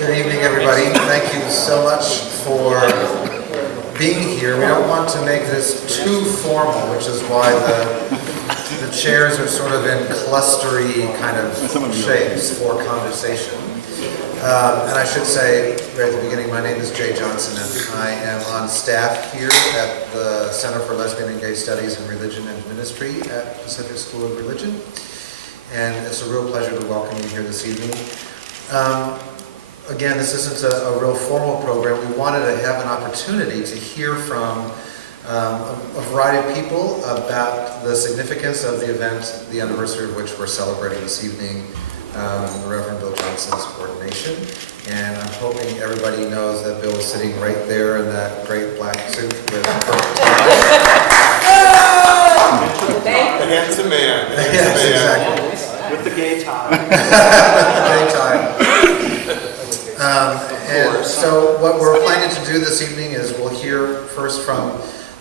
Good evening, everybody. Thank you so much for being here. We don't want to make this too formal, which is why the chairs are sort of in clustery kind of shapes for conversation. And I should say right at the beginning, my name is Jay Johnson, and I am on staff here at the Center for Lesbian and Gay Studies in Religion and Ministry at Pacific School of Religion. And it's a real pleasure to welcome you here this evening. Again, this isn't a real formal program. We wanted to have an opportunity to hear from a variety of people about the significance of the event, the anniversary of which we're celebrating this evening, the Reverend Bill Johnson's ordination. And I'm hoping everybody knows that Bill is sitting right there in that great black suit with purple tie. Handsome man. Yes, exactly. With the gay tie. Gay tie. And so what we're planning to do this evening is we'll hear first from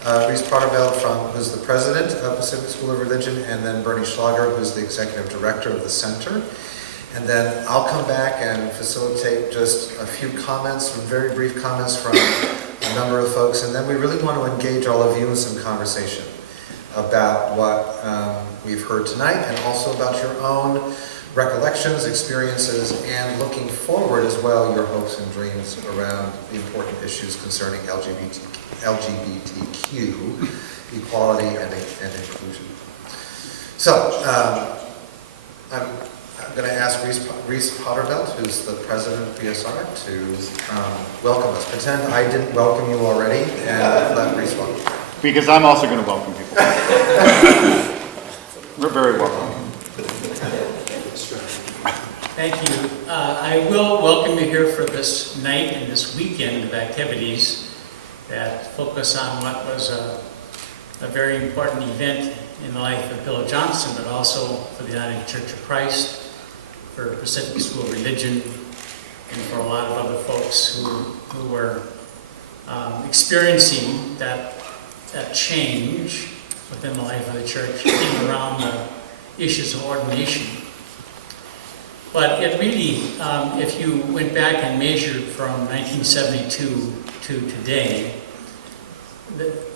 Riess Potterveld, who's the president of Pacific School of Religion, and then Bernie Schlager, who's the executive director of the center. And then I'll come back and facilitate just a few comments, some very brief comments from a number of folks, and then we really want to engage all of you in some conversation about what we've heard tonight, and also about your own recollections, experiences, and looking forward as well, your hopes and dreams around the important issues concerning LGBTQ, equality, and inclusion. So, I'm going to ask Riess Potterveld, who's the president of PSR, to welcome us. Pretend I didn't welcome you already, and let Riess welcome. Because I'm also going to welcome people. We're very welcome. Thank you. I will welcome you here for this night and this weekend of activities that focus on what was a very important event in the life of Bill Johnson, but also for the United Church of Christ, for Pacific School of Religion, and for a lot of other folks who were experiencing that change within the life of the church and around the issues of ordination. But it really, if you went back and measured from 1972 to today,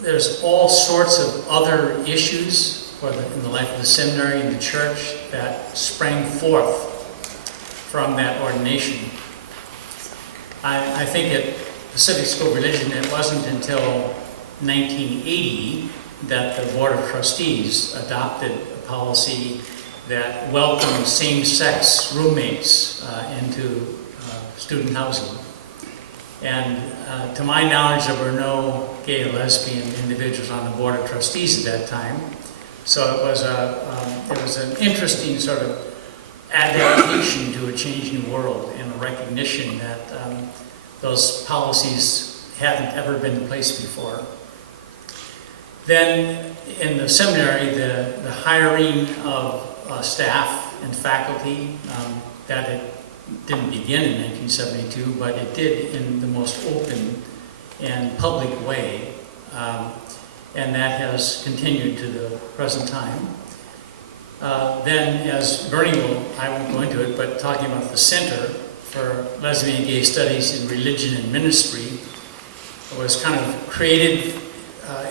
there's all sorts of other issues in the life of the seminary and the church that sprang forth from that ordination. I think at Pacific School of Religion, it wasn't until 1980 that the Board of Trustees adopted a policy that welcomed same-sex roommates into student housing. And to my knowledge, there were no gay or lesbian individuals on the Board of Trustees at that time. So it was an interesting sort of adaptation to a changing world, and a recognition that those policies hadn't ever been in place before. Then in the seminary, the hiring of staff and faculty, that it didn't begin in 1972, but it did in the most open and public way, and that has continued to the present time. Then, as Bernie I won't go into it, but talking about the Center for Lesbian Gay Studies in Religion and Ministry, was kind of created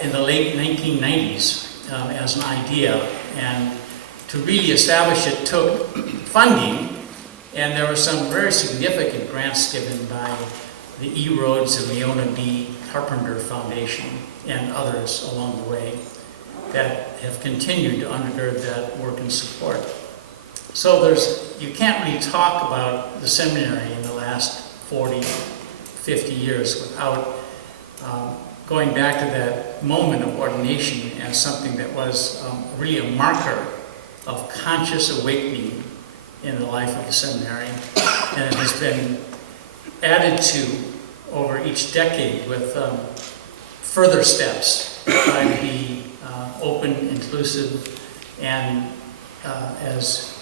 in the late 1990s as an idea, and to really establish it took funding, and there were some very significant grants given by the E. Rhodes and Leona B. Carpenter Foundation and others along the way that have continued to undergird that work and support. So you can't really talk about the seminary in the last 40, 50 years without going back to that moment of ordination as something that was really a marker of conscious awakening in the life of the seminary, and it has been added to over each decade with further steps trying to be open, inclusive, and as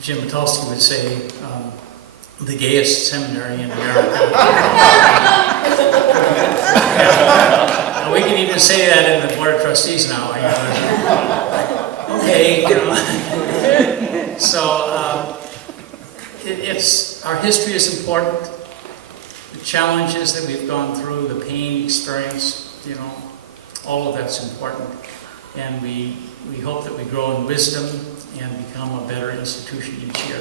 Jim Mitulski would say, the gayest seminary in America. We can even say that in the Board of Trustees now. Okay, So our history is important. challenges that we've gone through, the pain experienced, all of that's important. And we hope that we grow in wisdom and become a better institution each year.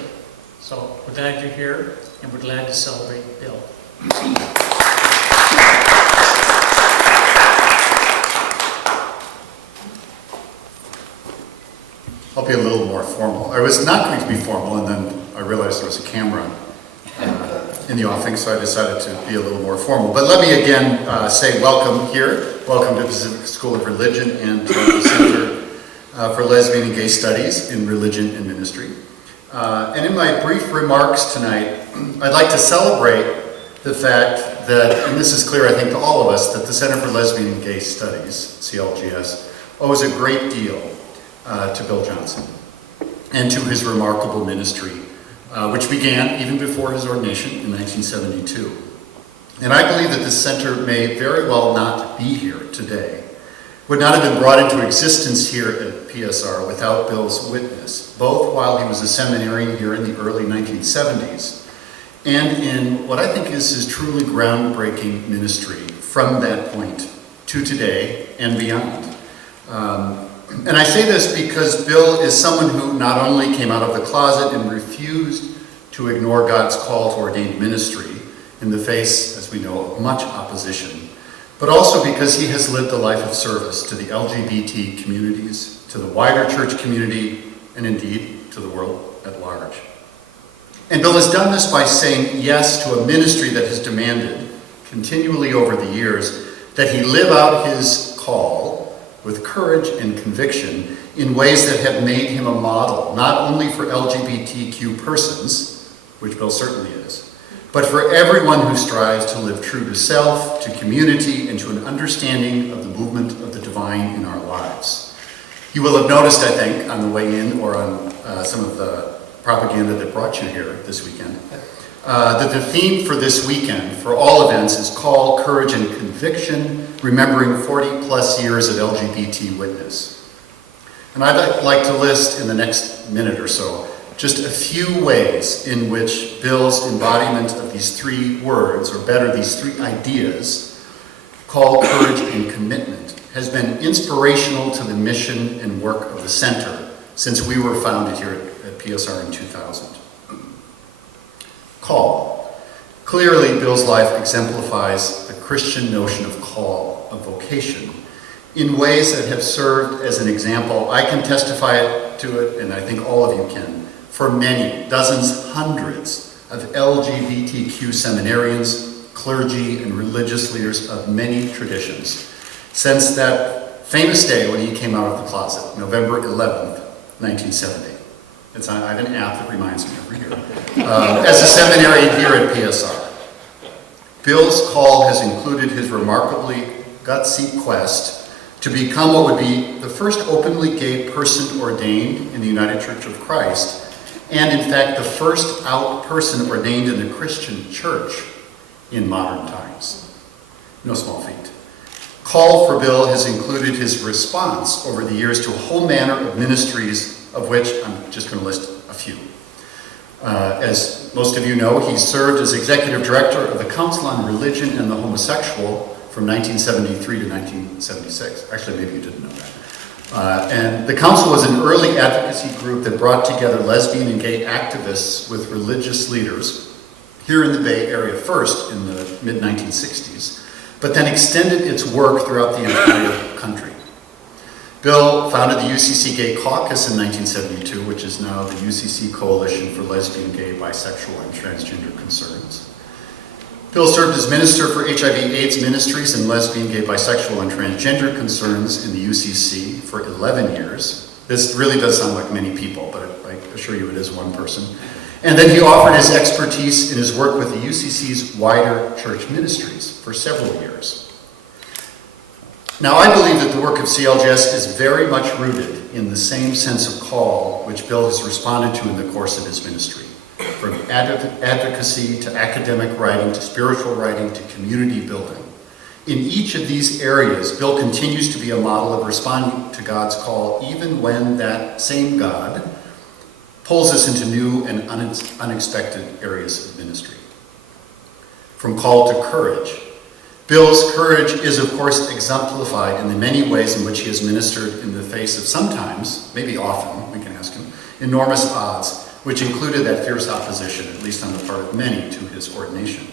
So we're glad you're here, and we're glad to celebrate Bill. I'll be a little more formal. I was not going to be formal, and then I realized there was a camera in the offing, so I decided to be a little more formal. But let me again say welcome here. Welcome to Pacific School of Religion and to the Center for Lesbian and Gay Studies in Religion and Ministry. And in my brief remarks tonight, I'd like to celebrate the fact that, and this is clear I think to all of us, that the Center for Lesbian and Gay Studies, CLGS, owes a great deal to Bill Johnson and to his remarkable ministry, which began even before his ordination in 1972. And I believe that this center may very well not be here today, would not have been brought into existence here at PSR without Bill's witness, both while he was a seminarian here in the early 1970s and in what I think is his truly groundbreaking ministry from that point to today and beyond. And I say this because Bill is someone who not only came out of the closet and refused to ignore God's call to ordained ministry in the face, as we know, of much opposition, but also because he has lived a life of service to the LGBT communities, to the wider church community, and indeed to the world at large. And Bill has done this by saying yes to a ministry that has demanded continually over the years that he live out his call with courage and conviction in ways that have made him a model, not only for LGBTQ persons, which Bill certainly is, but for everyone who strives to live true to self, to community, and to an understanding of the movement of the divine in our lives. You will have noticed, I think, on the way in or on some of the propaganda that brought you here this weekend, that the theme for this weekend, for all events, is Call, Courage, and Conviction, remembering 40 plus years of LGBT witness. And I'd like to list in the next minute or so just a few ways in which Bill's embodiment of these three words, or better, these three ideas, call, courage, and commitment, has been inspirational to the mission and work of the center since we were founded here at PSR in 2000. Call. Clearly, Bill's life exemplifies the Christian notion of call, of vocation, in ways that have served as an example. I can testify to it, and I think all of you can, for many, dozens, hundreds of LGBTQ seminarians, clergy, and religious leaders of many traditions, since that famous day when he came out of the closet, November 11th, 1970. I have an app that reminds me every year. As a seminarian here at PSR, Bill's call has included his remarkably gutsy quest to become what would be the first openly gay person ordained in the United Church of Christ, and in fact the first out person ordained in the Christian church in modern times. No small feat. Call for Bill has included his response over the years to a whole manner of ministries, of which I'm just going to list a few. As most of you know, he served as executive director of the Council on Religion and the Homosexual from 1973 to 1976. Actually, maybe you didn't know that. And the council was an early advocacy group that brought together lesbian and gay activists with religious leaders here in the Bay Area first in the mid-1960s, but then extended its work throughout the entire country. Bill founded the UCC Gay Caucus in 1972, which is now the UCC Coalition for Lesbian, Gay, Bisexual, and Transgender Concerns. Bill served as Minister for HIV/AIDS Ministries and Lesbian, Gay, Bisexual, and Transgender Concerns in the UCC for 11 years. This really does sound like many people, but I assure you it is one person. And then he offered his expertise in his work with the UCC's wider church ministries for several years. Now, I believe that the work of CLGS is very much rooted in the same sense of call which Bill has responded to in the course of his ministry. From advocacy to academic writing to spiritual writing to community building. In each of these areas, Bill continues to be a model of responding to God's call, even when that same God pulls us into new and unexpected areas of ministry. from call to courage. Bill's courage is, of course, exemplified in the many ways in which he has ministered in the face of sometimes, maybe often, we can ask him, enormous odds, which included that fierce opposition, at least on the part of many, to his ordination.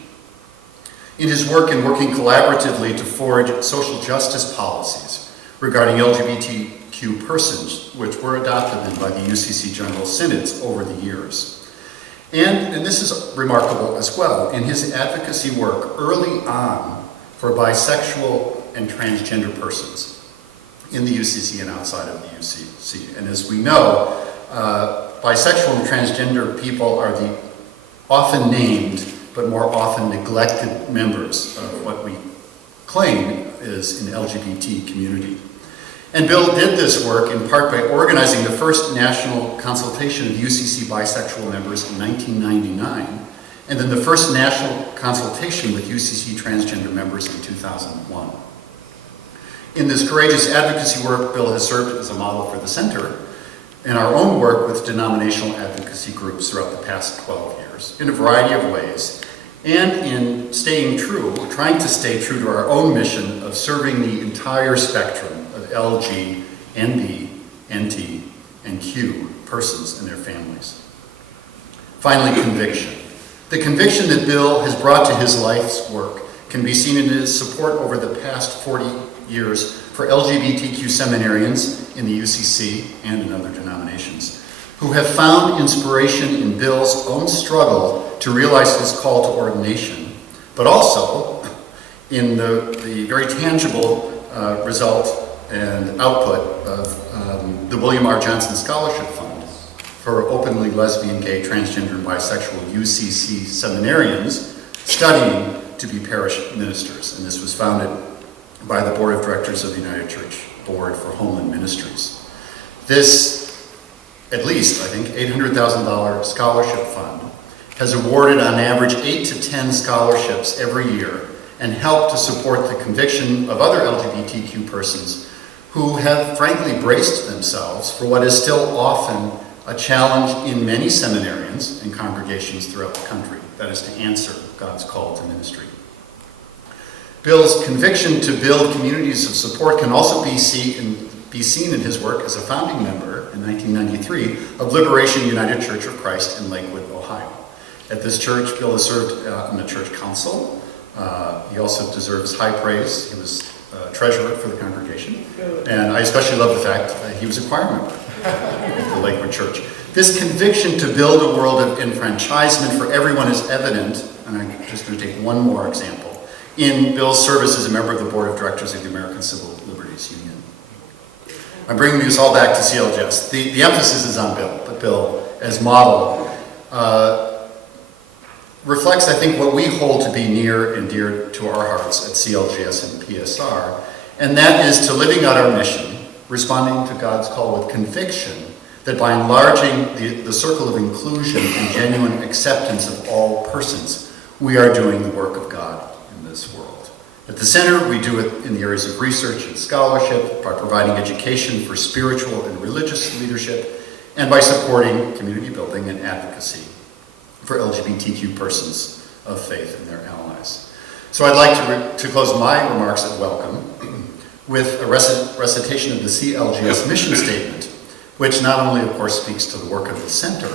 In his work in working collaboratively to forge social justice policies regarding LGBTQ persons, which were adopted then by the UCC General Synods over the years. And this is remarkable as well, in his advocacy work early on for bisexual and transgender persons in the UCC and outside of the UCC. And as we know, bisexual and transgender people are the often named but more often neglected members of what we claim is an LGBT community. And Bill did this work in part by organizing the first national consultation of UCC bisexual members in 1999, and then the first national consultation with UCC transgender members in 2001. In this courageous advocacy work, Bill has served as a model for the center in our own work with denominational advocacy groups throughout the past 12 years in a variety of ways, and in staying true, trying to stay true to our own mission of serving the entire spectrum of LG, NB, NT, and Q persons and their families. Finally, conviction. The conviction that Bill has brought to his life's work can be seen in his support over the past 40 years for LGBTQ seminarians in the UCC and in other denominations, who have found inspiration in Bill's own struggle to realize his call to ordination, but also in the very tangible result and output of the William R. Johnson Scholarship Fund for openly lesbian, gay, transgender, and bisexual UCC seminarians studying to be parish ministers. And this was founded by the Board of Directors of the United Church Board for Homeland Ministries. This, at least, I think, $800,000 scholarship fund has awarded on average 8 to 10 scholarships every year and helped to support the conviction of other LGBTQ persons who have frankly braced themselves for what is still often a challenge in many seminarians and congregations throughout the country, that is to answer God's call to ministry. Bill's conviction to build communities of support can also be seen in his work as a founding member in 1993 of Liberation United Church of Christ in Lakewood, Ohio. At this church, Bill has served on the church council. He also deserves high praise. He was treasurer for the congregation. And I especially love the fact that he was a choir member at the Lakewood Church. This conviction to build a world of enfranchisement for everyone is evident, and I'm just going to take one more example, in Bill's service as a member of the Board of Directors of the American Civil Liberties Union. I'm bringing this all back to CLGS. The emphasis is on Bill, but Bill, as model, reflects, I think, what we hold to be near and dear to our hearts at CLGS and PSR, and that is to living out our mission, responding to God's call with conviction that by enlarging the circle of inclusion and genuine acceptance of all persons, we are doing the work of God in this world. At the center, we do it in the areas of research and scholarship, by providing education for spiritual and religious leadership, and by supporting community building and advocacy for LGBTQ persons of faith and their allies. So I'd like to close my remarks at welcome with a recitation of the CLGS mission statement, which not only, of course, speaks to the work of the center,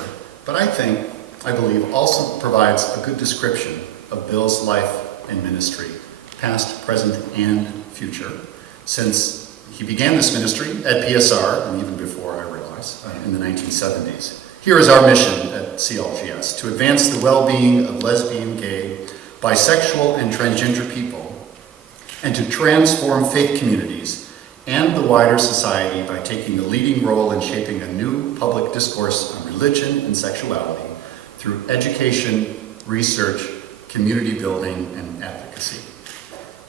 but I believe also provides a good description of Bill's life and ministry, past, present, and future, since he began this ministry at PSR, and even before, I realize, in the 1970s. Here is our mission at CLGS, to advance the well-being of lesbian, gay, bisexual, and transgender people, and to transform faith communities and the wider society by taking a leading role in shaping a new public discourse on religion and sexuality through education, research, community building, and advocacy.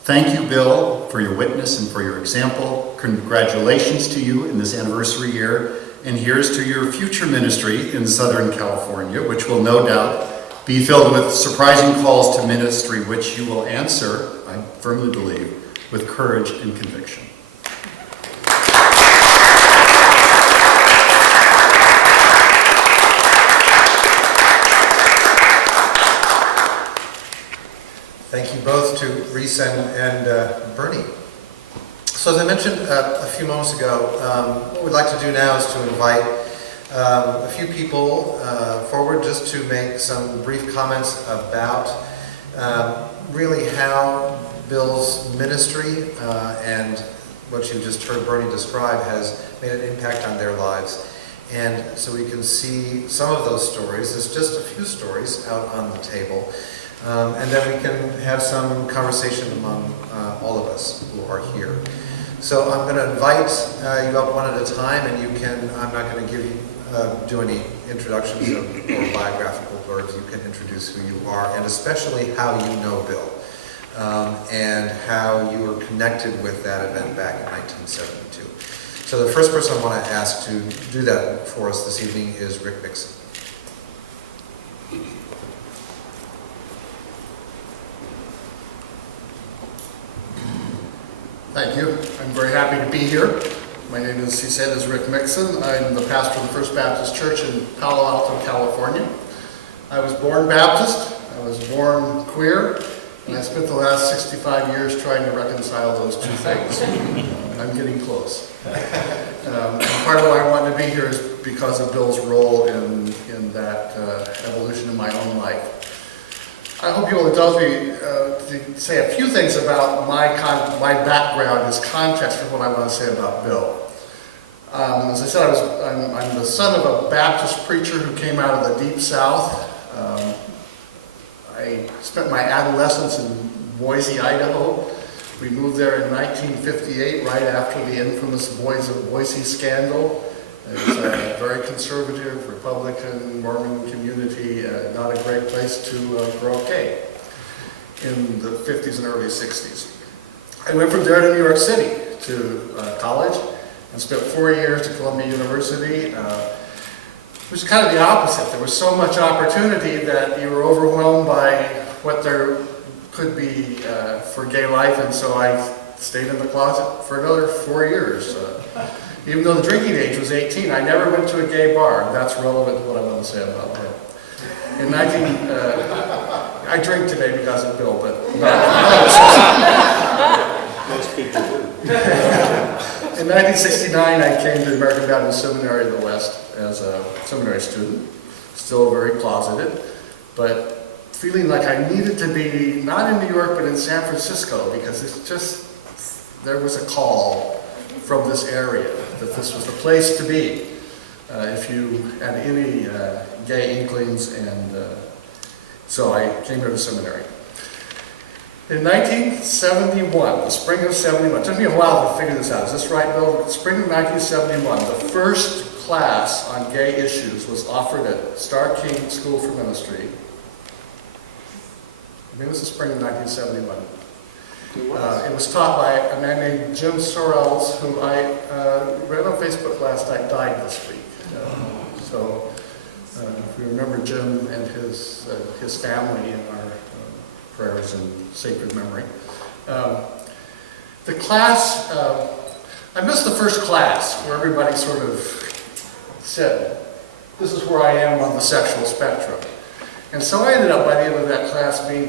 Thank you, Bill, for your witness and for your example. Congratulations to you in this anniversary year, and here's to your future ministry in Southern California, which will no doubt be filled with surprising calls to ministry, which you will answer, I firmly believe, with courage and conviction. Thank you both to Riess and Bernie. So as I mentioned a few moments ago, what we'd like to do now is to invite a few people forward just to make some brief comments about really how Bill's ministry and what you just heard Bernie describe has made an impact on their lives. And so we can see some of those stories. There's just a few stories out on the table. And then we can have some conversation among all of us who are here. So I'm going to invite you up one at a time, and you can, I'm not going to give you, do any introductions or biographical blurbs. You can introduce who you are, and especially how you know Bill, and how you were connected with that event back in 1972. So the first person I want to ask to do that for us this evening is Rick Mixon. Thank you. I'm very happy to be here. My name is, he said, is Rick Mixon. I'm the pastor of the First Baptist Church in Palo Alto, California. I was born Baptist, I was born queer, and I spent the last 65 years trying to reconcile those two things. I'm getting close. Part of why I wanted to be here is because of Bill's role in that evolution in my own life. I hope you will indulge me to say a few things about my background as context for what I want to say about Bill. As I said, I'm the son of a Baptist preacher who came out of the Deep South. I spent my adolescence in Boise, Idaho. We moved there in 1958, right after the infamous Boise scandal. It's a very conservative, Republican, Mormon community, not a great place to grow gay in the 50s and early 60s. I went from there to New York City to college and spent 4 years at Columbia University. It was kind of the opposite. There was so much opportunity that you were overwhelmed by what there could be for gay life, and so I stayed in the closet for another 4 years. Even though the drinking age was 18, I never went to a gay bar, and that's relevant to what I want to say about Bill. I drink today because of Bill, but Most people do. in 1969, I came to the American Baptist Seminary of the West as a seminary student, still very closeted, but feeling like I needed to be not in New York, but in San Francisco, because it's just, there was a call from this area, that this was the place to be if you had any gay inklings, and so I came here to seminary. In 1971, the spring of 71, it took me a while to figure this out. Is this right, Bill? The spring of 1971, the first class on gay issues was offered at Starr King School for Ministry. I think it was the spring of 1971. It was taught by a man named Jim Sorrells, who I read on Facebook last night, died this week. So if we remember Jim and his family in our prayers and sacred memory. The class, I missed the first class where everybody sort of said, this is where I am on the sexual spectrum. And so I ended up, by the end of that class, being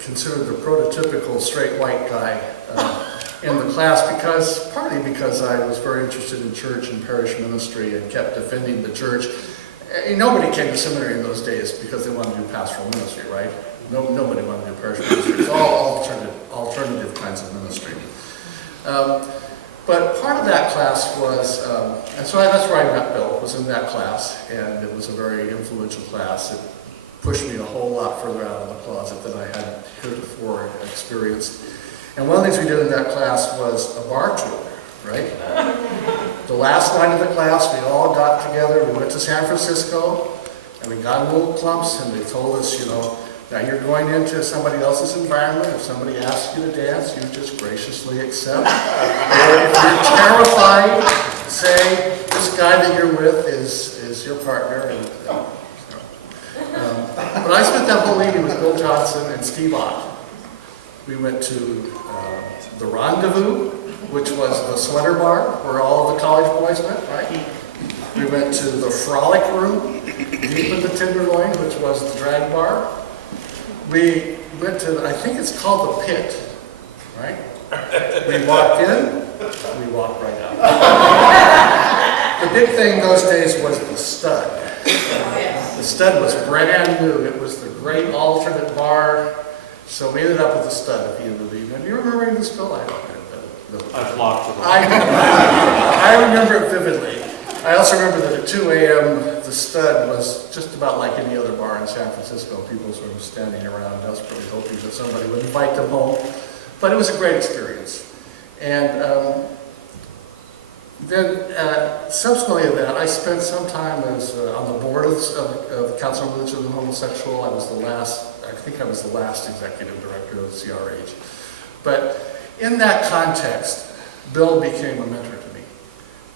considered the prototypical straight white guy in the class, partly because I was very interested in church and parish ministry and kept defending the church. And nobody came to seminary in those days because they wanted to do pastoral ministry, right? Nobody wanted to do parish ministry. It's all alternative kinds of ministry. But part of that class was, and so that's where I met Bill, was in that class, and it was a very influential class. It pushed me a whole lot further out of the closet than I had heretofore experienced. And one of the things we did in that class was a bar tour, right? The last night of the class, we all got together, we went to San Francisco, and we got in little clumps, and they told us, you know, now you're going into somebody else's environment. If somebody asks you to dance, you just graciously accept. Or if you're terrified, say, this guy that you're with is your partner. But I spent that whole evening with Bill Johnson and Steve Ott. We went to the Rendezvous, which was the sweater bar where all of the college boys went, right? We went to the Frolic Room, deep in the Tenderloin, which was the drag bar. We went to, I think it's called the Pit, right? We walked in, we walked right out. The big thing those days was the stud. The stud was brand new. It was the great alternate bar. So we ended up with the stud at the end of the evening. Do you remember this, Bill? I don't know. I've locked it. I remember it vividly. I also remember that at 2 a.m. the stud was just about like any other bar in San Francisco. People sort of standing around desperately hoping that somebody would invite them home. But it was a great experience. And then subsequently to that, I spent some time as on the board of the Council on Religion and Homosexual. I think I was the last executive director of the CRH. But in that context, Bill became a mentor to me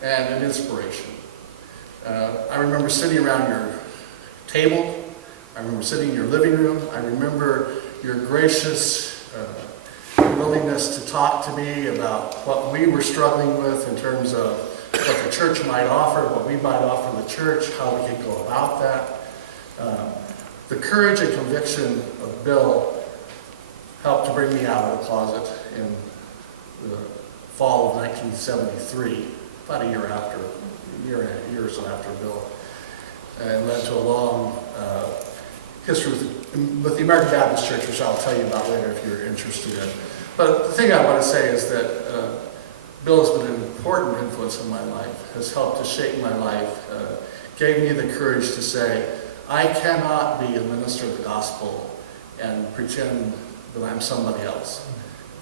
and an inspiration. I remember sitting around your table. I remember sitting in your living room. I remember your gracious willingness to talk to me about what we were struggling with in terms of what the church might offer, what we might offer the church, how we could go about that. The courage and conviction of Bill helped to bring me out of the closet in the fall of 1973, about a year or so after Bill, and led to a long history with the American Baptist Church, which I'll tell you about later if you're interested in. But the thing I want to say is that Bill has been an important influence in my life, has helped to shape my life, gave me the courage to say, I cannot be a minister of the gospel and pretend that I'm somebody else.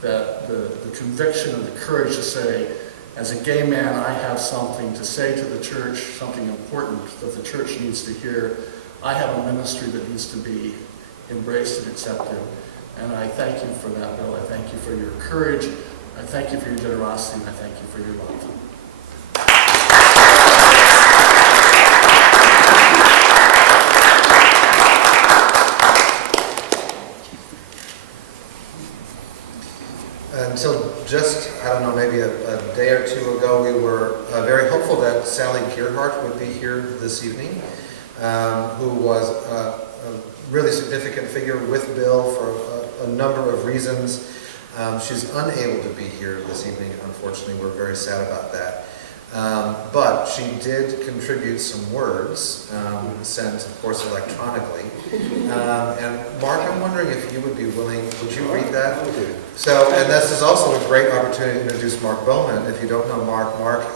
That the conviction and the courage to say, as a gay man, I have something to say to the church, something important that the church needs to hear. I have a ministry that needs to be embraced and accepted. And I thank you for that, Bill. I thank you for your courage. I thank you for your generosity, and I thank you for your love. Until just, I don't know, maybe a day or two ago, we were very hopeful that Sally Gearhart would be here this evening, who was a really significant figure with Bill for a number of reasons. She's unable to be here this evening, unfortunately. We're very sad about that. But she did contribute some words, sent, of course, electronically. And Mark, I'm wondering if you would be willing, would you read that? So, and this is also a great opportunity to introduce Mark Bowman. If you don't know Mark, Mark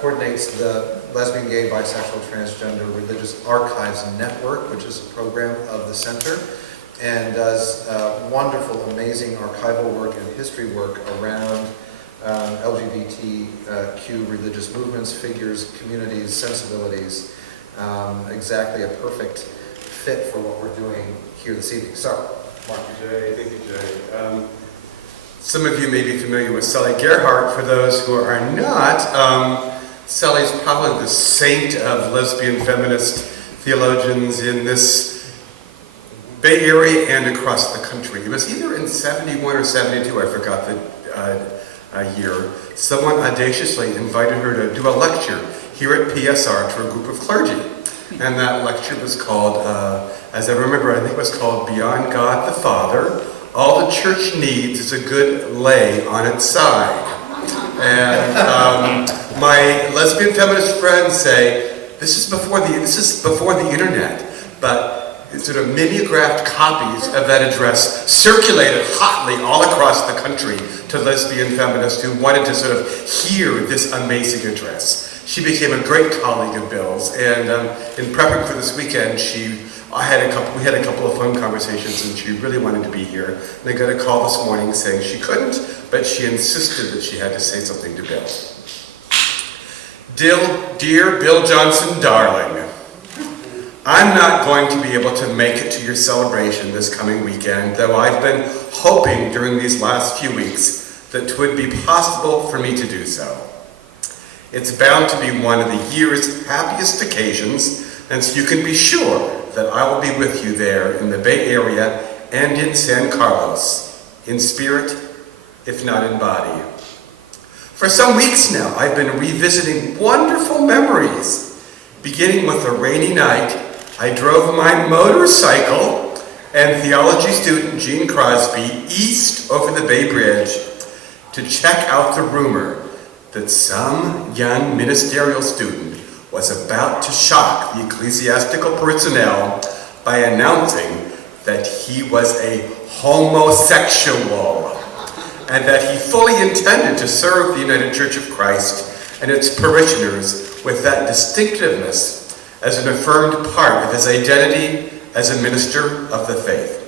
coordinates the Lesbian, Gay, Bisexual, Transgender Religious Archives Network, which is a program of the center, and does wonderful, amazing archival work and history work around LGBTQ religious movements, figures, communities, sensibilities. Exactly a perfect fit for what we're doing here this evening. So, Mark. Thank you, Jay. Some of you may be familiar with Sally Gearhart. For those who are not, Sally's probably the saint of lesbian feminist theologians in this Bay Area and across the country. It was either in 71 or 72, I forgot the year. Someone audaciously invited her to do a lecture here at PSR to a group of clergy. And that lecture was called, as I remember, I think it was called Beyond God the Father, All the Church Needs is a Good Lay on Its Side. And my lesbian feminist friends say, this is before the internet, but sort of mimeographed copies of that address circulated hotly all across the country to lesbian feminists who wanted to sort of hear this amazing address. She became a great colleague of Bill's, and in prepping for this weekend, we had a couple of phone conversations, and she really wanted to be here. And I got a call this morning saying she couldn't, but she insisted that she had to say something to Bill. Dear Bill Johnson, darling, I'm not going to be able to make it to your celebration this coming weekend, though I've been hoping during these last few weeks that it would be possible for me to do so. It's bound to be one of the year's happiest occasions, and so you can be sure that I will be with you there in the Bay Area and in San Carlos, in spirit, if not in body. For some weeks now, I've been revisiting wonderful memories. Beginning with a rainy night, I drove my motorcycle and theology student Gene Crosby east over the Bay Bridge to check out the rumor that some young ministerial student was about to shock the ecclesiastical personnel by announcing that he was a homosexual and that he fully intended to serve the United Church of Christ and its parishioners with that distinctiveness as an affirmed part of his identity as a minister of the faith.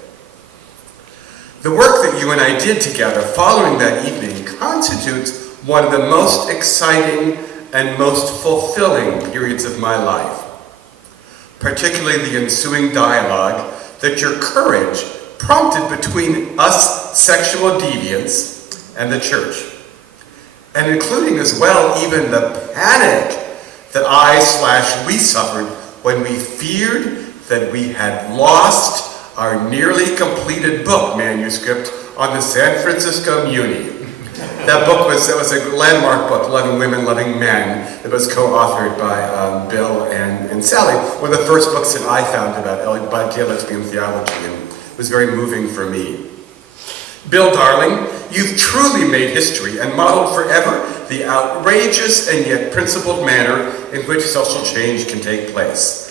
The work that you and I did together following that evening constitutes one of the most exciting and most fulfilling periods of my life, particularly the ensuing dialogue that your courage prompted between us sexual deviants and the church, and including as well even the panic that we suffered when we feared that we had lost our nearly completed book manuscript on the San Francisco Muni. That was a landmark book, Loving Women, Loving Men. It was co-authored by Bill and Sally. One of the first books that I found about gay lesbian theology, and it was very moving for me. Bill, darling, you've truly made history and modeled forever the outrageous and yet principled manner in which social change can take place.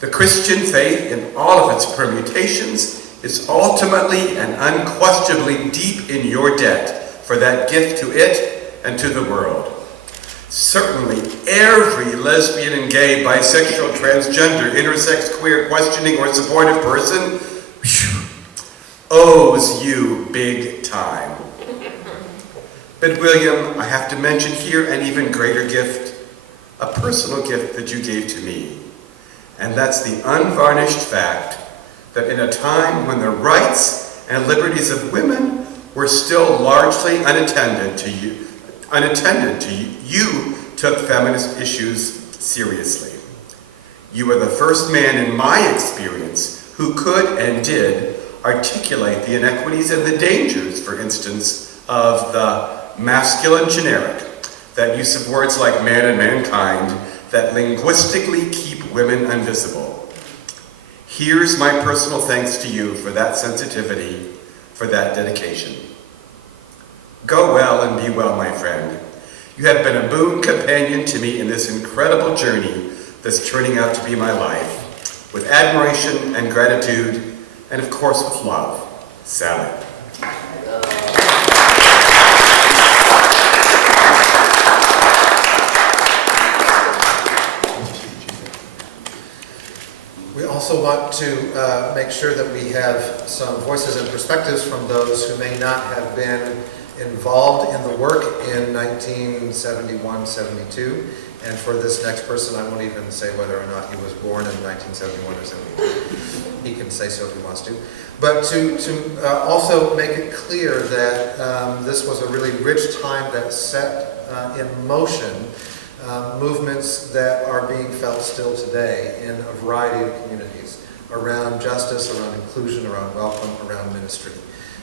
The Christian faith, in all of its permutations, is ultimately and unquestionably deep in your debt for that gift to it and to the world. Certainly, every lesbian and gay, bisexual, transgender, intersex, queer, questioning, or supportive person owes you big time. But William, I have to mention here an even greater gift, a personal gift that you gave to me. And that's the unvarnished fact that in a time when the rights and liberties of women were still largely unattended to you took feminist issues seriously. You were the first man in my experience who could and did articulate the inequities and the dangers, for instance, of the masculine generic, that use of words like man and mankind that linguistically keep women invisible. Here's my personal thanks to you for that sensitivity, for that dedication. Go well and be well, my friend. You have been a boon companion to me in this incredible journey that's turning out to be my life, with admiration and gratitude, and of course with love. Sally. We also want to make sure that we have some voices and perspectives from those who may not have been involved in the work in 1971-72. And for this next person, I won't even say whether or not he was born in 1971 or 72. He can say so if he wants to. But to also make it clear that this was a really rich time that set in motion movements that are being felt still today in a variety of communities around justice, around inclusion, around welcome, around ministry.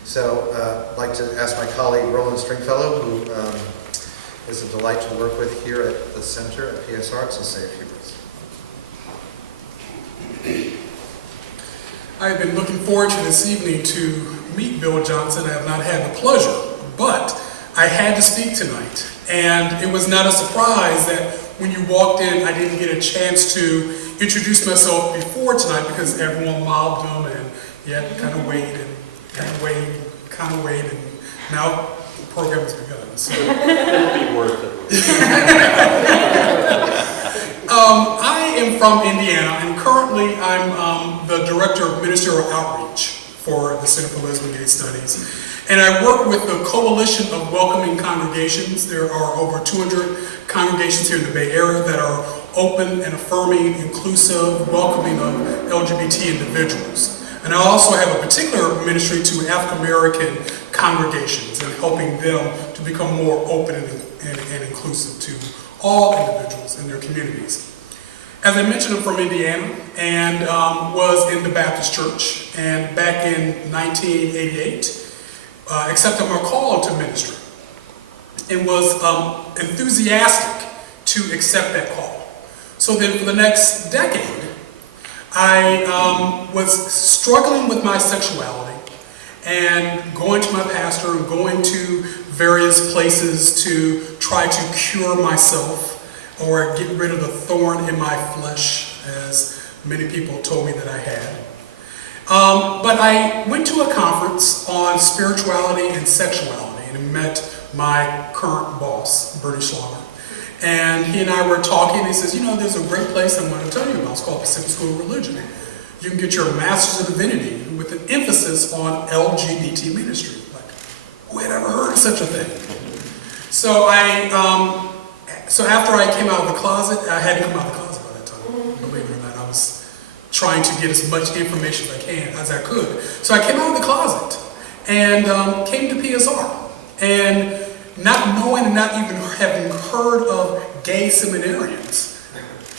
So I'd like to ask my colleague Roland Stringfellow, who is a delight to work with here at the center at PSR, to say a few words. I've been looking forward to this evening to meet Bill Johnson. I have not had the pleasure, but I had to speak tonight. And it was not a surprise that when you walked in, I didn't get a chance to introduce myself before tonight because everyone mobbed him and you had to kind of wait and now the program has begun. So. It'll be worth it. I am from Indiana, and currently I'm the Director of Ministerial Outreach for the Center for Lesbian Gay Studies. And I work with the Coalition of Welcoming Congregations. There are over 200 congregations here in the Bay Area that are open and affirming, inclusive, welcoming of LGBT individuals. And I also have a particular ministry to African American congregations and helping them to become more open and inclusive to all individuals in their communities. As I mentioned, I'm from Indiana and was in the Baptist Church. And back in 1988, accepted my call into ministry and was enthusiastic to accept that call. So then for the next decade, I was struggling with my sexuality and going to my pastor and going to various places to try to cure myself or get rid of the thorn in my flesh, as many people told me that I had. But I went to a conference on spirituality and sexuality and met my current boss, Bernie Schlager. And he and I were talking, and he says, you know, there's a great place I'm going to tell you about. It's called Pacific School of Religion. You can get your Master's of Divinity with an emphasis on LGBT ministry. Like, who had ever heard of such a thing? So so after I came out of the closet, I had to come out of the closet by that time, believe it or not. I was trying to get as much information as I could. So I came out of the closet and came to PSR. And not knowing and not even having heard of gay seminarians,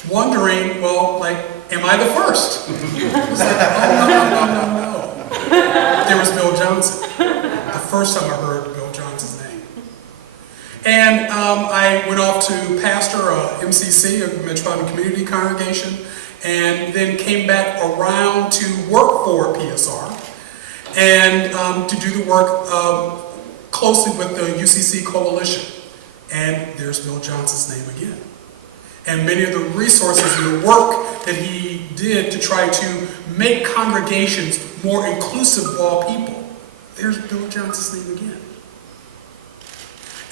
wondering, well, like, am I the first? It's like, oh, no. There was Bill Johnson. The first time I heard Bill Johnson's name. And I went off to pastor MCC, a Metropolitan Community Congregation, and then came back around to work for PSR and to do the work closely with the UCC Coalition. And there's Bill Johnson's name again. And many of the resources and the work that he did to try to make congregations more inclusive of all people. There's Bill Johnson's name again.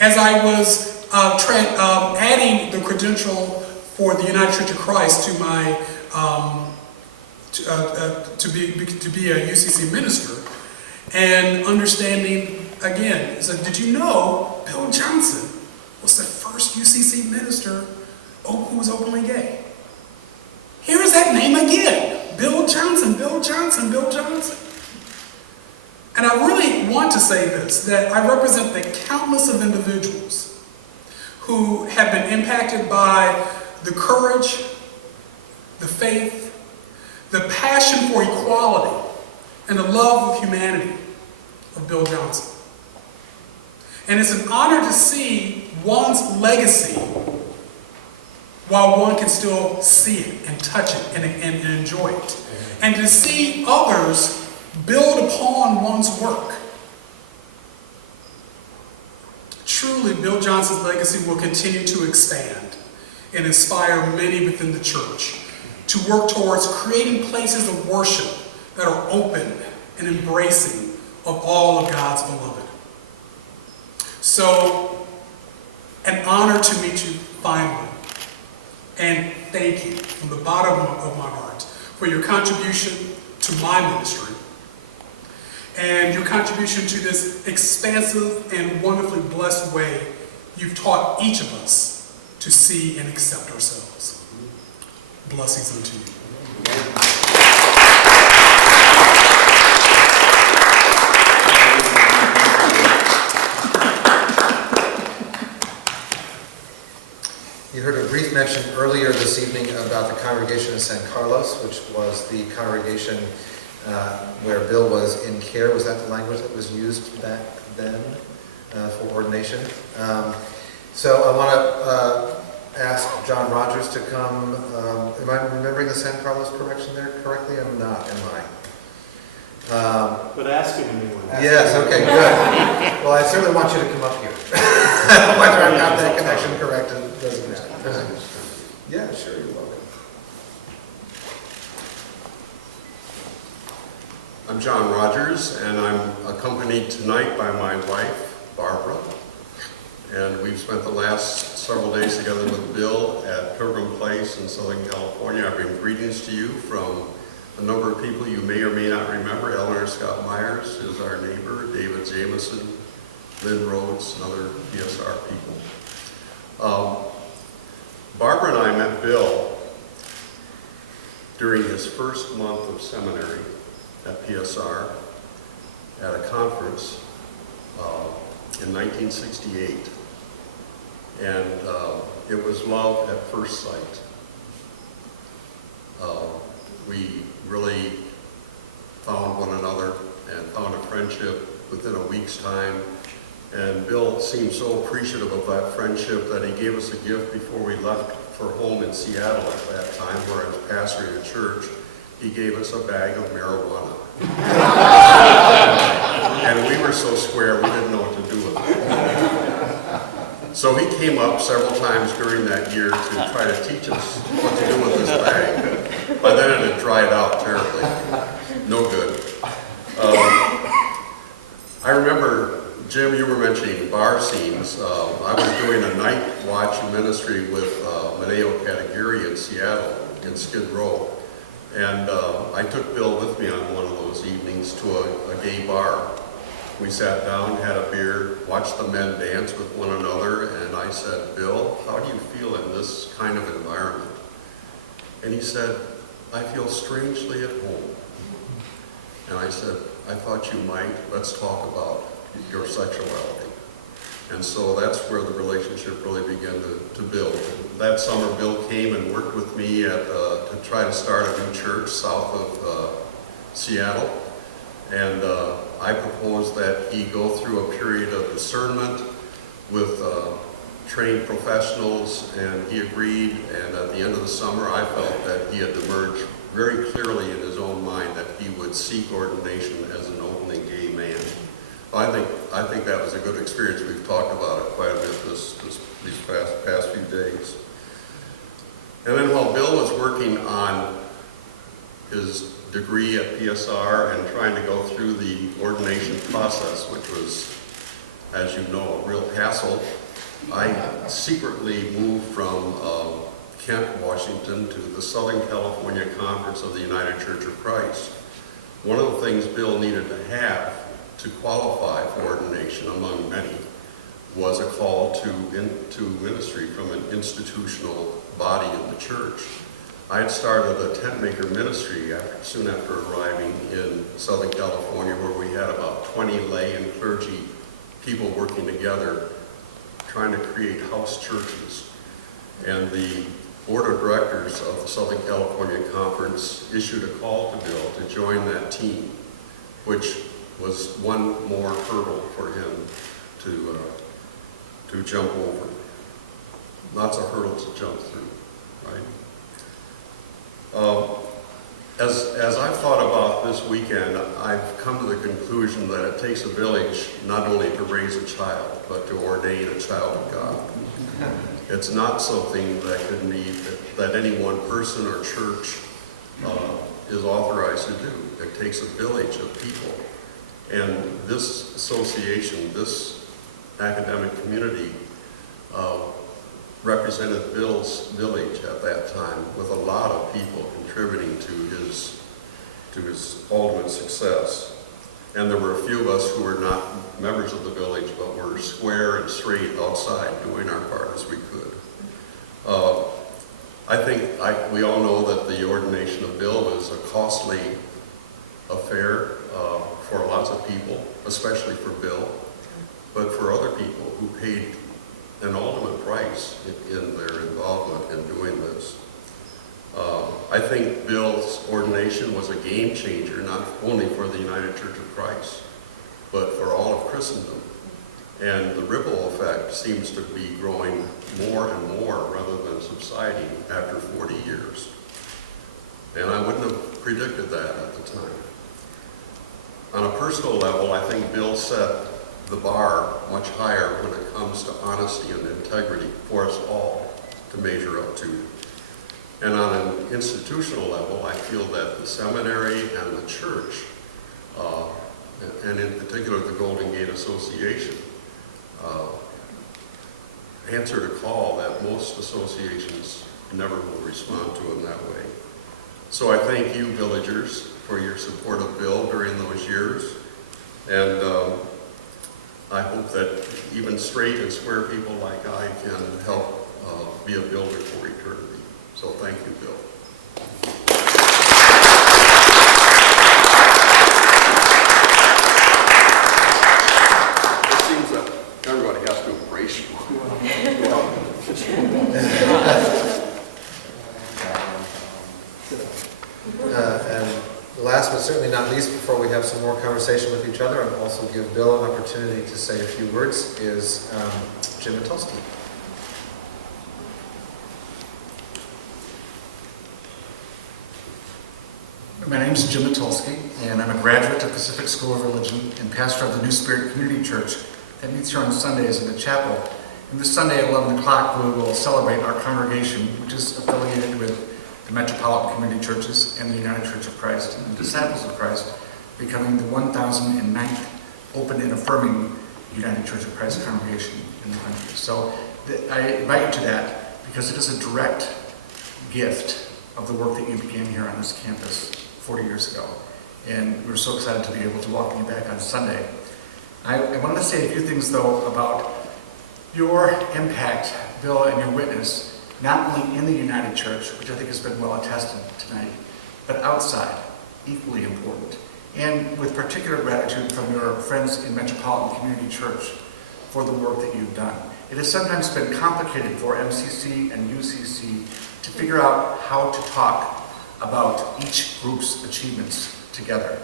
As I was adding the credential for the United Church of Christ to my to be a UCC minister, and understanding again, so did you know Bill Johnson was the first UCC minister who was openly gay? Here is that name again, Bill Johnson, Bill Johnson, Bill Johnson. And I really want to say this, that I represent the countless of individuals who have been impacted by the courage, the faith, the passion for equality, and the love of humanity of Bill Johnson. And it's an honor to see one's legacy while one can still see it and touch it and enjoy it. And to see others build upon one's work. Truly, Bill Johnson's legacy will continue to expand and inspire many within the church to work towards creating places of worship that are open and embracing of all of God's beloved. So, an honor to meet you finally. And thank you from the bottom of my heart for your contribution to my ministry and your contribution to this expansive and wonderfully blessed way you've taught each of us to see and accept ourselves. Blessings unto you. You heard a brief mention earlier this evening about the congregation in San Carlos, which was the congregation where Bill was in care. Was that the language that was used back then for ordination? So I want to ask John Rogers to come. Am I remembering the San Carlos correction there correctly? I'm not, am I? But ask him anyway. Yes, okay, good. Well, I certainly want you to come up here. Whether I've got that connection correct doesn't matter. Yeah, sure, you're welcome. I'm John Rogers, and I'm accompanied tonight by my wife, Barbara. And we've spent the last several days together with Bill at Pilgrim Place in Southern California. I bring greetings to you from a number of people you may or may not remember. Eleanor Scott Myers is our neighbor, David Jameson, Lynn Rhodes, and other PSR people. Barbara and I met Bill during his first month of seminary at PSR at a conference in 1968. And it was love at first sight. We really found one another and found a friendship within a week's time. And Bill seemed so appreciative of that friendship that he gave us a gift before we left for home in Seattle at that time, where I was pastoring a church. he gave us a bag of marijuana. And we were so square, we didn't know what to do with it. So he came up several times during that year to try to teach us what to do with this bag. By then it had dried out terribly. No good. I remember, Jim, you were mentioning bar scenes. I was doing a night watch ministry with Mineo Category in Seattle, in Skid Row. And I took Bill with me on one of those evenings to a gay bar. We sat down, had a beer, watched the men dance with one another, and I said, Bill, how do you feel in this kind of environment? And he said, I feel strangely at home. And I said, I thought you might. Let's talk about your sexuality. And so that's where the relationship really began to build. That summer, Bill came and worked with me to try to start a new church south of Seattle. And I proposed that he go through a period of discernment with trained professionals, and he agreed. And at the end of the summer, I felt that he had emerged very clearly in his own mind that he would seek ordination as an openly gay man. I think that was a good experience. We've talked about it quite a bit these past few days. And then while Bill was working on his degree at PSR and trying to go through the ordination process, which was, as you know, a real hassle, I secretly moved from Kent, Washington to the Southern California Conference of the United Church of Christ. One of the things Bill needed to have to qualify for ordination, among many, was a call to ministry from an institutional body in the church. I had started a tent maker ministry soon after arriving in Southern California, where we had about 20 lay and clergy people working together trying to create house churches. And the board of directors of the Southern California Conference issued a call to Bill to join that team, which was one more hurdle for him to jump over. Lots of hurdles to jump through, right? As I've thought about this weekend, I've come to the conclusion that it takes a village not only to raise a child, but to ordain a child of God. It's not something that any one person or church is authorized to do. It takes a village of people. And this association, this academic community, represented Bill's village at that time, with a lot of people contributing to his ultimate success. And there were a few of us who were not members of the village, but were square and straight outside, doing our part as we could. I think we all know that the ordination of Bill was a costly affair for lots of people, especially for Bill, but for other people who paid an ultimate price in their involvement in doing this. I think Bill's ordination was a game changer, not only for the United Church of Christ, but for all of Christendom. And the ripple effect seems to be growing more and more rather than subsiding after 40 years. And I wouldn't have predicted that at the time. On a personal level, I think Bill set the bar much higher when it comes to honesty and integrity for us all to measure up to. And on an institutional level, I feel that the seminary and the church, and in particular the Golden Gate Association, answered a call that most associations never will respond to in that way. So I thank you, villagers, for your support of Bill during those years. And I hope that even straight and square people like I can help be a builder for eternity. So thank you, Bill. It seems that everybody has to embrace you. And last but certainly not least, before we have some more conversation with each other and also give Bill an opportunity to say a few words, is Jim Mitulski. My name is Jim Mitulski, and I'm a graduate of Pacific School of Religion and pastor of the New Spirit Community Church that meets here on Sundays in the chapel. And this Sunday at 11 o'clock, we will celebrate our congregation, which is affiliated with the Metropolitan Community Churches and the United Church of Christ and the Disciples of Christ, becoming the 1009th open and affirming United Church of Christ congregation in the country. So I invite you to that because it is a direct gift of the work that you began here on this campus 40 years ago. And we're so excited to be able to welcome you back on Sunday. I wanted to say a few things, though, about your impact, Bill, and your witness, not only in the United Church, which I think has been well attested tonight, but outside, equally important. And with particular gratitude from your friends in Metropolitan Community Church for the work that you've done. It has sometimes been complicated for MCC and UCC to figure out how to talk about each group's achievements together.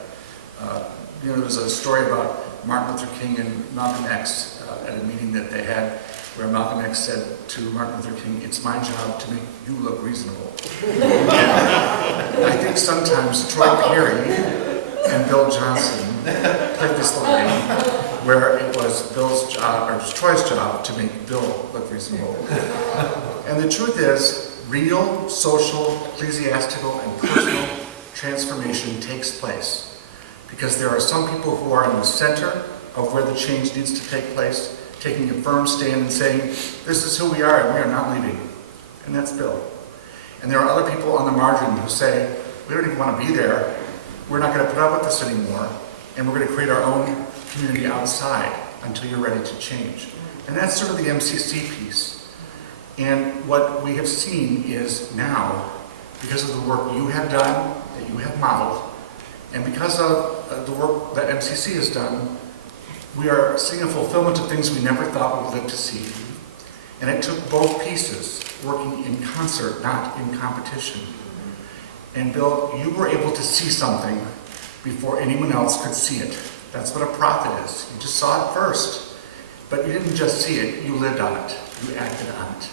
There was a story about Martin Luther King and Malcolm X at a meeting that they had where Malcolm X said to Martin Luther King, "It's my job to make you look reasonable." I think sometimes Troy Perry and Bill Johnson played this little game where it was Bill's job, or Troy's job, to make Bill look reasonable. And the truth is, real social, ecclesiastical, and personal transformation takes place because there are some people who are in the center of where the change needs to take place, taking a firm stand and saying, "This is who we are and we are not leaving." And that's Bill. And there are other people on the margin who say, "We don't even want to be there. We're not going to put up with this anymore. And we're going to create our own community outside until you're ready to change." And that's sort of the MCC piece. And what we have seen is now, because of the work you have done, that you have modeled, and because of the work that MCC has done, we are seeing a fulfillment of things we never thought we would live to see. And it took both pieces working in concert, not in competition. And Bill, you were able to see something before anyone else could see it. That's what a prophet is. You just saw it first. But you didn't just see it, you lived on it. You acted on it.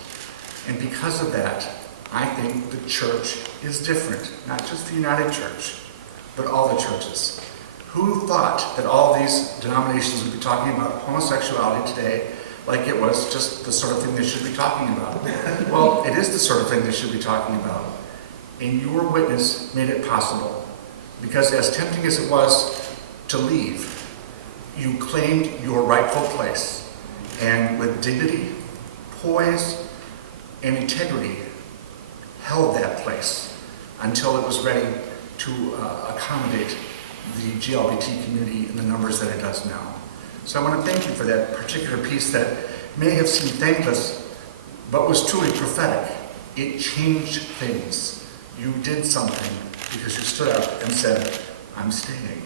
And because of that, I think the church is different. Not just the United Church, but all the churches. Who thought that all these denominations would be talking about homosexuality today like it was just the sort of thing they should be talking about? Well, it is the sort of thing they should be talking about. And your witness made it possible. Because as tempting as it was to leave, you claimed your rightful place. And with dignity, poise, and integrity, held that place until it was ready to accommodate the GLBT community in the numbers that it does now. So I want to thank you for that particular piece that may have seemed thankless, but was truly prophetic. It changed things. You did something because you stood up and said, "I'm staying."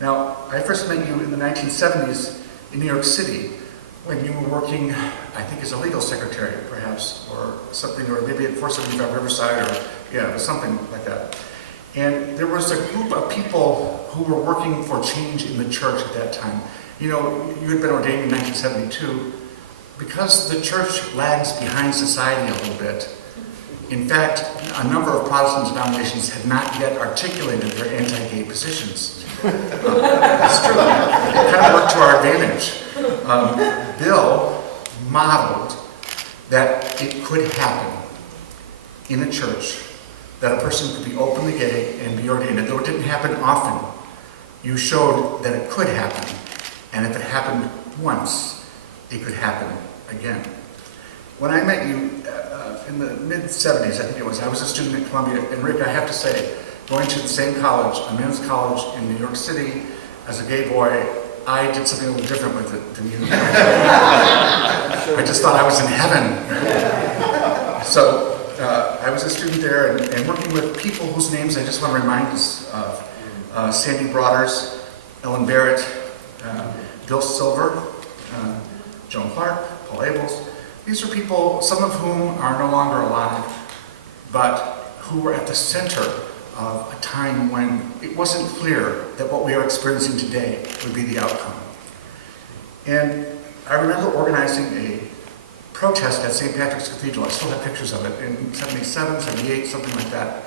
Now, I first met you in the 1970s in New York City when you were working, I think, as a legal secretary, perhaps, or something, or maybe at 475 Riverside, or yeah, it was something like that. And there was a group of people who were working for change in the church at that time. You know, you had been ordained in 1972. Because the church lags behind society a little bit, in fact, a number of Protestant denominations had not yet articulated their anti-gay positions. That's true. It kind of worked to our advantage. Bill modeled that it could happen in a church, that a person could be openly gay and be ordained. And though it didn't happen often, you showed that it could happen. And if it happened once, it could happen again. When I met you in the mid-70s, I think it was, I was a student at Columbia. And Rick, I have to say, going to the same college, a men's college in New York City, as a gay boy, I did something a little different with it than you. I just thought I was in heaven. So I was a student there and working with people whose names I just want to remind us of. Sandy Broaders, Ellen Barrett, Bill Silver, Joan Clark, Paul Abels. These are people, some of whom are no longer alive, but who were at the center of a time when it wasn't clear that what we are experiencing today would be the outcome. And I remember organizing a protest at St. Patrick's Cathedral. I still have pictures of it in 77, 78, something like that.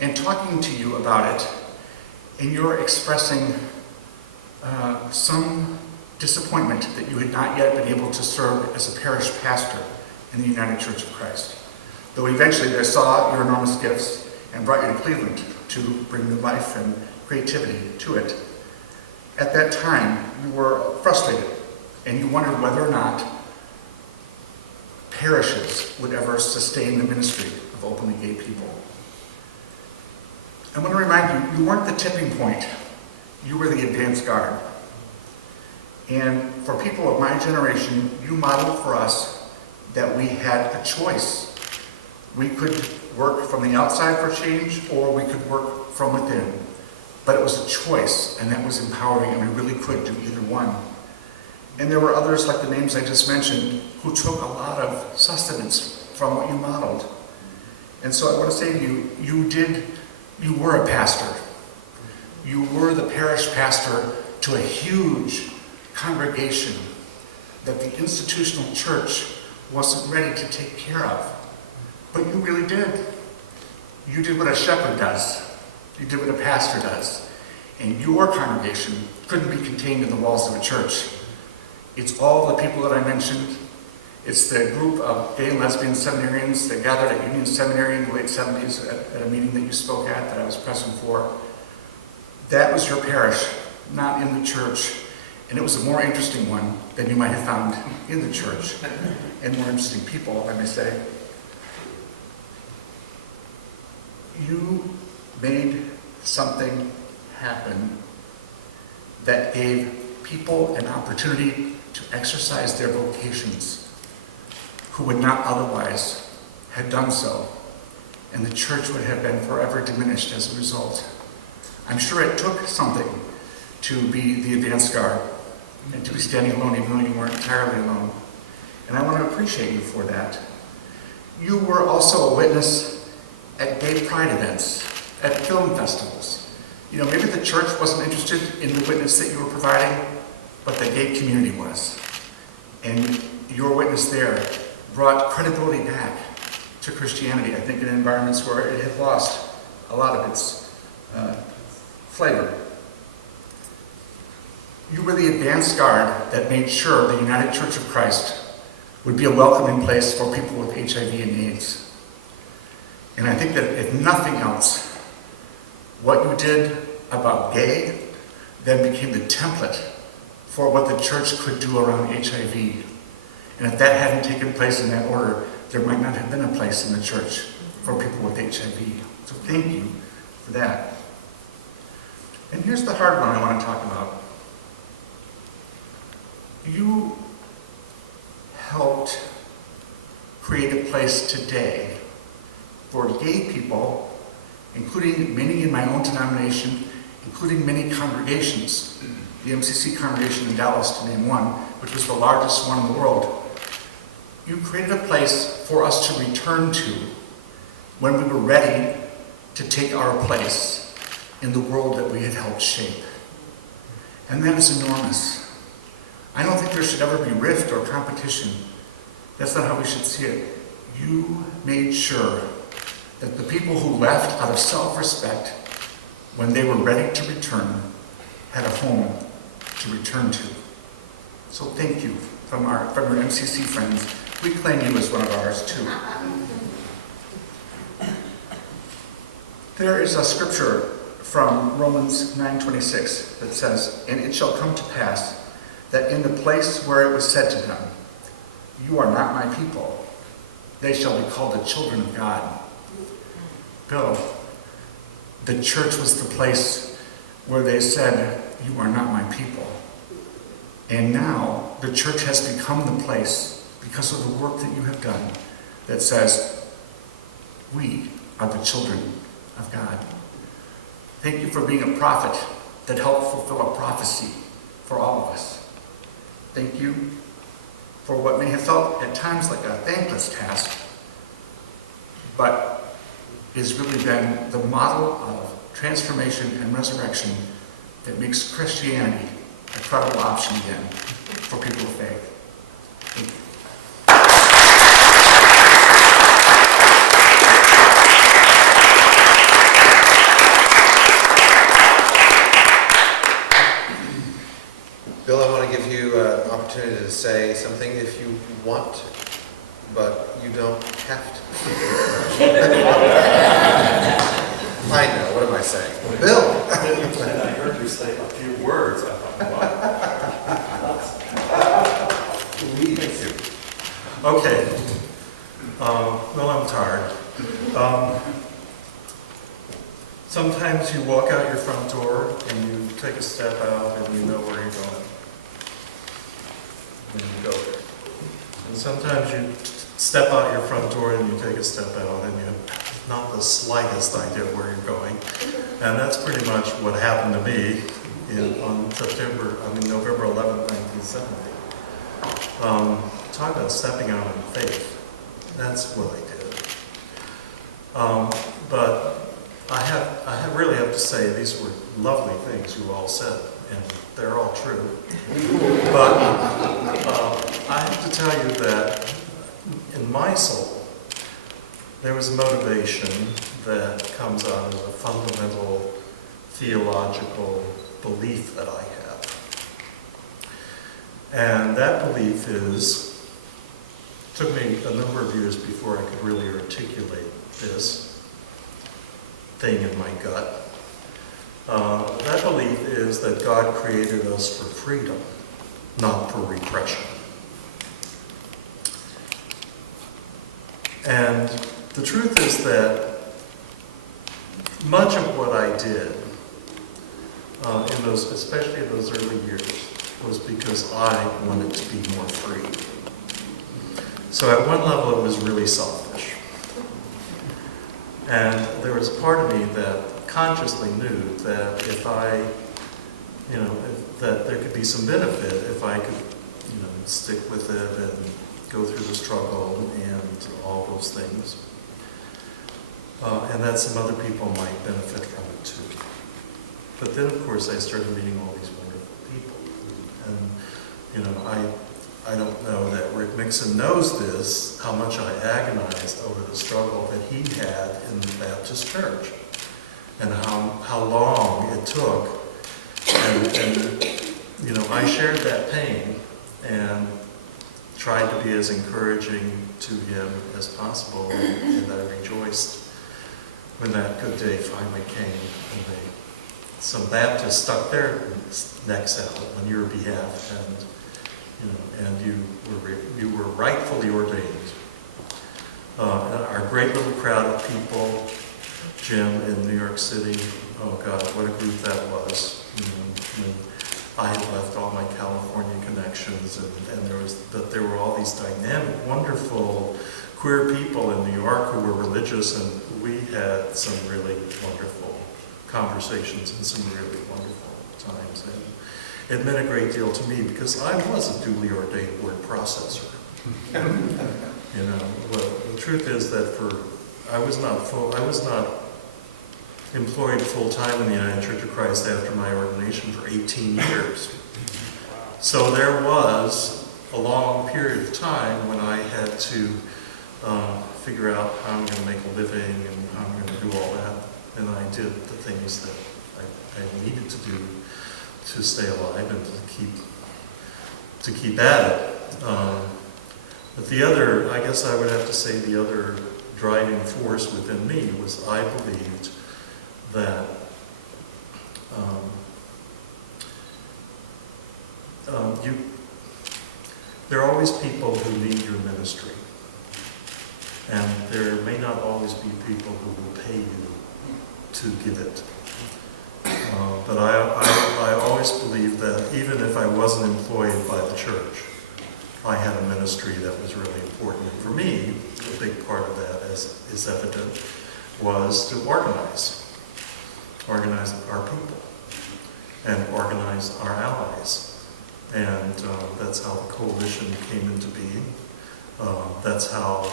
and talking to you about it, and you're expressing some disappointment that you had not yet been able to serve as a parish pastor in the United Church of Christ. Though eventually they saw your enormous gifts and brought you to Cleveland to bring new life and creativity to it. At that time, you were frustrated, and you wondered whether or not parishes would ever sustain the ministry of openly gay people. I want to remind you, you weren't the tipping point. You were the advance guard. And for people of my generation, you modeled for us that we had a choice. We could work from the outside for change, or we could work from within. But it was a choice, and that was empowering, and we really could do either one. And there were others, like the names I just mentioned, who took a lot of sustenance from what you modeled. And so I want to say to you, you were a pastor. You were the parish pastor to a huge congregation that the institutional church wasn't ready to take care of. But you really did. You did what a shepherd does. You did what a pastor does. And your congregation couldn't be contained in the walls of a church. It's all the people that I mentioned. It's the group of gay and lesbian seminarians that gathered at Union Seminary in the late 70s at a meeting that you spoke at that I was present for. That was your parish, not in the church. And it was a more interesting one than you might have found in the church. And more interesting people, I may say. You made something happen that gave people an opportunity to exercise their vocations who would not otherwise have done so, and the church would have been forever diminished as a result. I'm sure it took something to be the advance guard and to be standing alone even though you weren't entirely alone. And I want to appreciate you for that. You were also a witness at gay pride events, at film festivals. You know, maybe the church wasn't interested in the witness that you were providing, but the gay community was. And your witness there brought credibility back to Christianity, I think in environments where it had lost a lot of its flavor. You were the advance guard that made sure the United Church of Christ would be a welcoming place for people with HIV and AIDS. And I think that if nothing else, what you did about gay then became the template for what the church could do around HIV. And if that hadn't taken place in that order, there might not have been a place in the church for people with HIV. So thank you for that. And here's the hard one I want to talk about. You helped create a place today for gay people, including many in my own denomination, including many congregations. The MCC congregation in Dallas, to name one, which was the largest one in the world. You created a place for us to return to when we were ready to take our place in the world that we had helped shape. And that is enormous. I don't think there should ever be rift or competition. That's not how we should see it. You made sure that the people who left out of self-respect, when they were ready to return, had a home to return to. So thank you from your MCC friends. We claim you as one of ours too. There is a scripture from Romans 9:26 that says, "And it shall come to pass that in the place where it was said to them, 'You are not my people,' they shall be called the children of God." Bill, the church was the place where they said, "You are not my people." And now the church has become the place, because of the work that you have done, that says, "We are the children of God." Thank you for being a prophet that helped fulfill a prophecy for all of us. Thank you for what may have felt at times like a thankless task, but has really been the model of transformation and resurrection that makes Christianity a credible option again for people of faith. Thank you. Bill, I want to give you an opportunity to say something if you want to, but you don't have to. I know, what am I saying? Bill! And I heard you say a few words. I thought, wow. Okay. Well, I'm tired. Sometimes you walk out your front door and you take a step out and you know where you're going. And you go there. And sometimes you step out your front door and you take a step out and you have not the slightest idea where you're going. And that's pretty much what happened to me on November 11, 1970. Talk about stepping out in faith. That's what I did. But I really have to say these were lovely things you all said, and they're all true. But I have to tell you that in my soul, there was a motivation that comes out of a fundamental theological belief that I have. And that belief took me a number of years before I could really articulate this thing in my gut. That belief is that God created us for freedom, not for repression. And the truth is that much of what I did, especially in those early years, was because I wanted to be more free. So at one level, it was really selfish. And there was a part of me that consciously knew that that there could be some benefit if I could, stick with it and go through the struggle and all those things. And that some other people might benefit from it too. But then, of course, I started meeting all these wonderful people. And, I don't know that Rick Mixon knows this, how much I agonized over the struggle that he had in the Baptist church. And how long it took. And I shared that pain and tried to be as encouraging to him as possible. And I rejoiced when that good day finally came and some Baptists stuck their necks out on your behalf, and you were rightfully ordained. Our great little crowd of people, Jim in New York City, oh God, what a group that was. When I had left all my California connections, and there were all these dynamic, wonderful queer people in New York who were religious, and we had some really wonderful conversations and some really wonderful times. And it meant a great deal to me because I was a duly ordained word processor. Well, the truth is that I was not employed full-time in the United Church of Christ after my ordination for 18 years. So there was a long period of time when I had to figure out how I'm going to make a living and how I'm going to do all that. And I did the things that I needed to do to stay alive and to keep at it. But the other, I guess I would have to say the other driving force within me was I believed that there are always people who need your ministry. And there may not always be people who will pay you to give it. But I always believed that even if I wasn't employed by the church, I had a ministry that was really important. And for me, a big part of that, as is evident, was to organize our people and organize our allies. And that's how the coalition came into being. That's how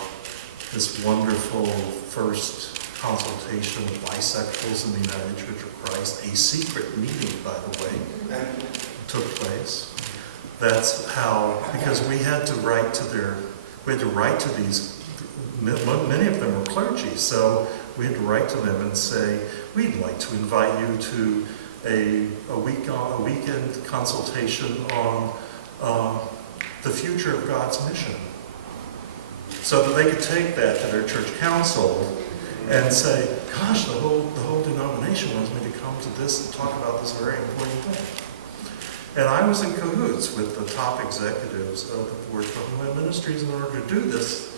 this wonderful first consultation of bisexuals in the United Church of Christ, a secret meeting, by the way, took place. That's how, because we had to write to these, many of them were clergy, so we had to write to them and say, we'd like to invite you to a weekend consultation on the future of God's mission, so that they could take that to their church council and say, gosh, the whole denomination wants me to come to this and talk about this very important thing. And I was in cahoots with the top executives of the board of my ministries. In order to do this,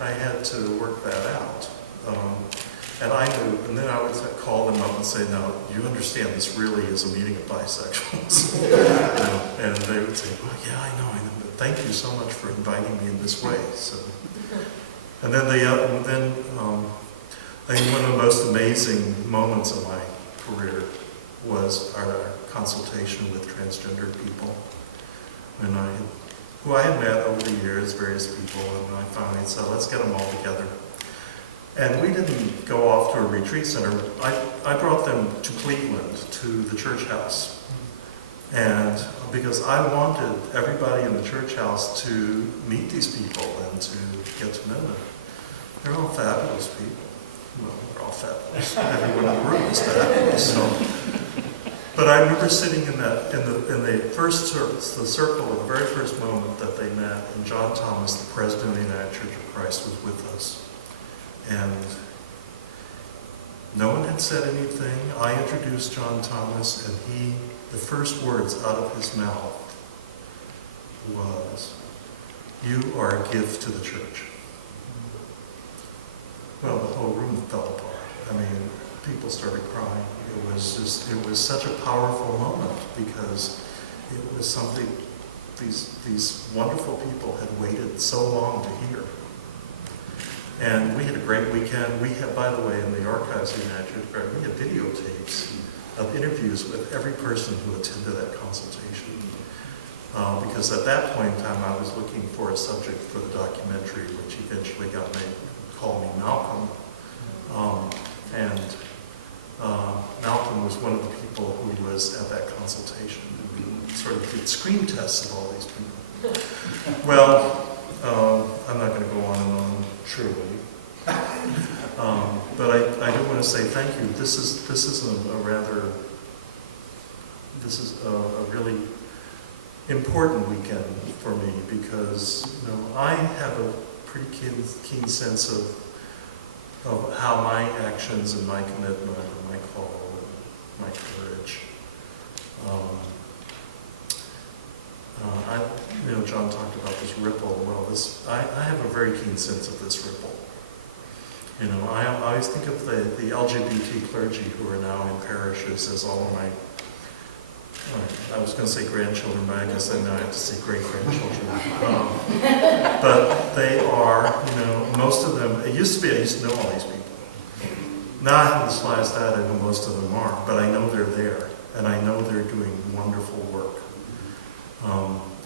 I had to work that out. And I knew, and then I would call them up and say, "Now, you understand this really is a meeting of bisexuals." And they would say, "Well, yeah, I know, but thank you so much for inviting me in this way." So, and then I think one of the most amazing moments of my career was our consultation with transgender people, who I had met over the years, various people, and I finally said, "Let's get them all together." And we didn't go off to a retreat center. I brought them to Cleveland, to the church house. And because I wanted everybody in the church house to meet these people and to get to know them. They're all fabulous people. Well, they're all fabulous. Everyone in the room is fabulous. So. But I remember sitting in the first service, the circle, the very first moment that they met, and John Thomas, the president of the United Church of Christ, was with us. And no one had said anything. I introduced John Thomas, and the first words out of his mouth was, "You are a gift to the church." Well, the whole room fell apart. I mean, people started crying. It was such a powerful moment, because it was something these wonderful people had waited so long to hear. And we had a great weekend. We had, by the way, in the archives of the United Church, we had videotapes of interviews with every person who attended that consultation. Because at that point in time, I was looking for a subject for the documentary, which eventually got made, Call Me Malcolm. Malcolm was one of the people who was at that consultation. And we sort of did screen tests of all these people. Well, I'm not going to go on and on, surely. But I do want to say thank you. This is a really important weekend for me, because I have a pretty keen sense of how my actions and my commitment and my call and my courage. John talked about this ripple. Well, I have a very keen sense of this ripple. I always think of the LGBT clergy who are now in parishes as all of my, I was going to say grandchildren, but I guess I now have to say great-grandchildren. But they are, most of them, it used to be I used to know all these people. Now I haven't the slightest doubt I know most of them are, but I know they're there, and I know they're doing wonderful work.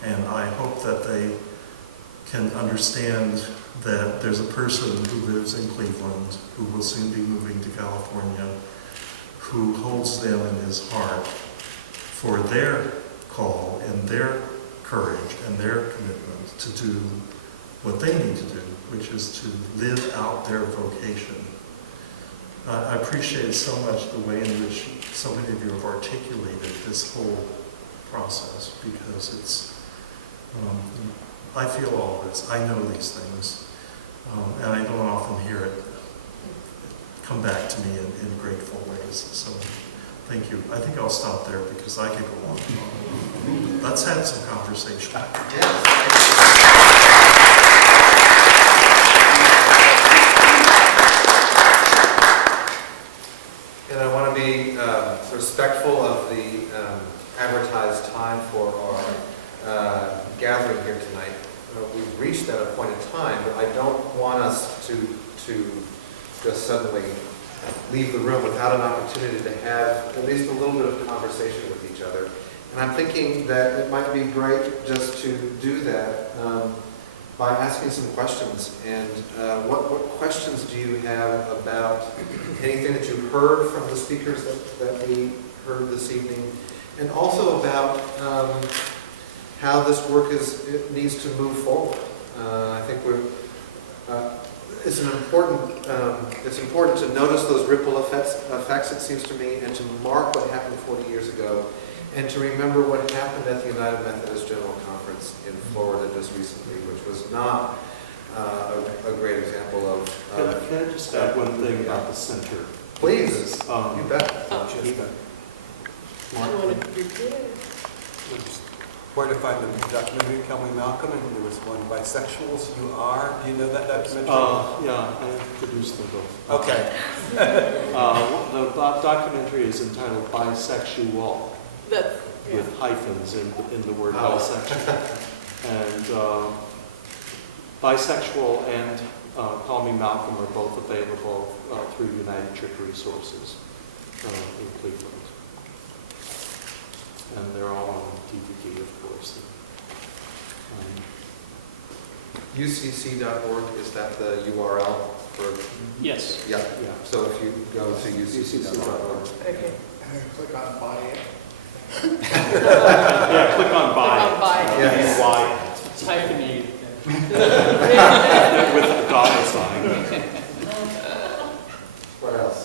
And I hope that they can understand that there's a person who lives in Cleveland, who will soon be moving to California, who holds them in his heart for their call and their courage and their commitment to do what they need to do, which is to live out their vocation. I appreciate so much the way in which so many of you have articulated this whole process, because it's, I feel all of this, I know these things, and I don't often hear it come back to me in grateful ways. So thank you. I think I'll stop there, because I could go on and on. Let's have some conversation. And I want to be respectful of the advertised time for our gathering here tonight. We've reached that appointed time, but I don't want us to just suddenly leave the room without an opportunity to have at least a little bit of conversation with each other. And I'm thinking that it might be great just to do that by asking some questions. And what questions do you have about anything that you heard from the speakers that we heard this evening, and also about how this work needs to move forward? I think it's important to notice those ripple effects, it seems to me, and to mark what happened 40 years ago, and to remember what happened at the United Methodist General Conference in Florida just recently, which was not a great example of... Can I just add one thing about the center? Please, you bet. Where to find the documentary, Tell Me Malcolm, and there was one, Bisexuals, You Are. Do you know that documentary? Yeah, I produced them both. Okay. The documentary is entitled Bisexual, with hyphens in the word bisexual. And Bisexual and Call Me Malcolm are both available through United Church Resources in Cleveland. And they're all on DVD, of course. UCC.org, is that the URL for... Yes. Yeah. So if you go to UCC.org. Okay. Click on buy it. Yeah, click on buy. Yes. Why? It's hyphenated. With the dollar sign. What else?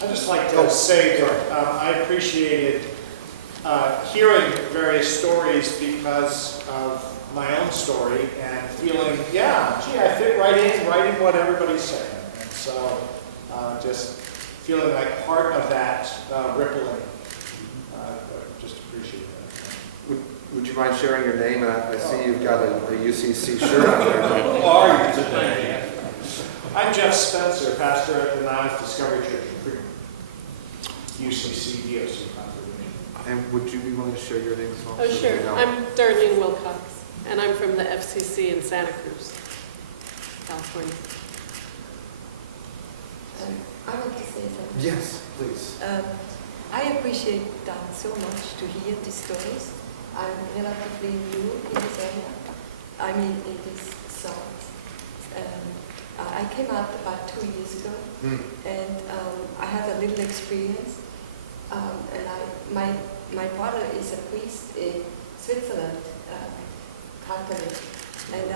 I'd just like to say that I appreciated hearing various stories because of my own story and feeling, yeah, gee, I fit right in what everybody's saying. And so just feeling like part of that rippling. I just appreciate that. Would you mind sharing your name? I see you've got a UCC shirt on there. Who are you today? I'm Jeff Spencer, pastor at the Ninth Discovery Church in Fremont. UCC, DOC, And would you be willing to share your name as well? Oh, sure. I'm Darlene Wilcox, and I'm from the FCC in Santa Cruz, California. I want to say something. Yes, please. I appreciate that so much to hear these stories. I'm relatively new in this area. I mean, in this sort. I came out about 2 years ago, and I had a little experience. And my brother is a priest in Switzerland, Catholic, and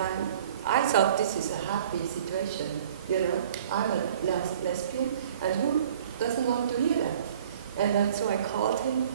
I thought this is a happy situation. You know, I'm a lesbian, and who doesn't want to hear that? And then so I called him,